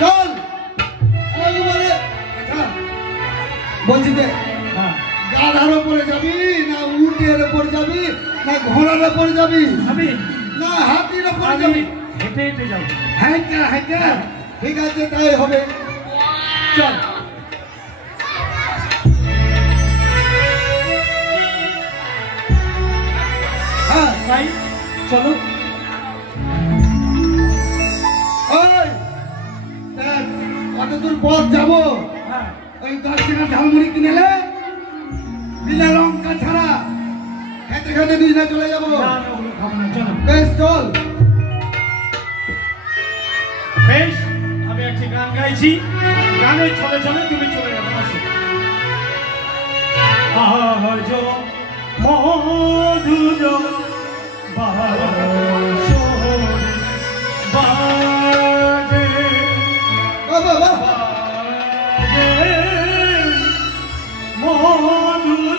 চল একবারে বলছি যে গাধার উপরে যাবি না উটের উপর যাবি না ঘোড়ার উপর যাবি না হাতির উপর যাবি? হেঁটে হেঁটে যাবো। হাইটা হাইটা ঠিক আছে তাই হবে। চল হ্যাঁ ভাই চলো। কত দূর পথ যাবো? ওই 10 টাকা ঝালমুড়ি কিনেলে বিনা লঙ্কা ছাড়া খেতে খেতে দুজনে চলে যাবো। বেশ চল। বেশ আমি একটি গান গাইছি, গানে চলে চলে তুমি চলে যাবে। আজ মধুর বাজে মধুর বাজে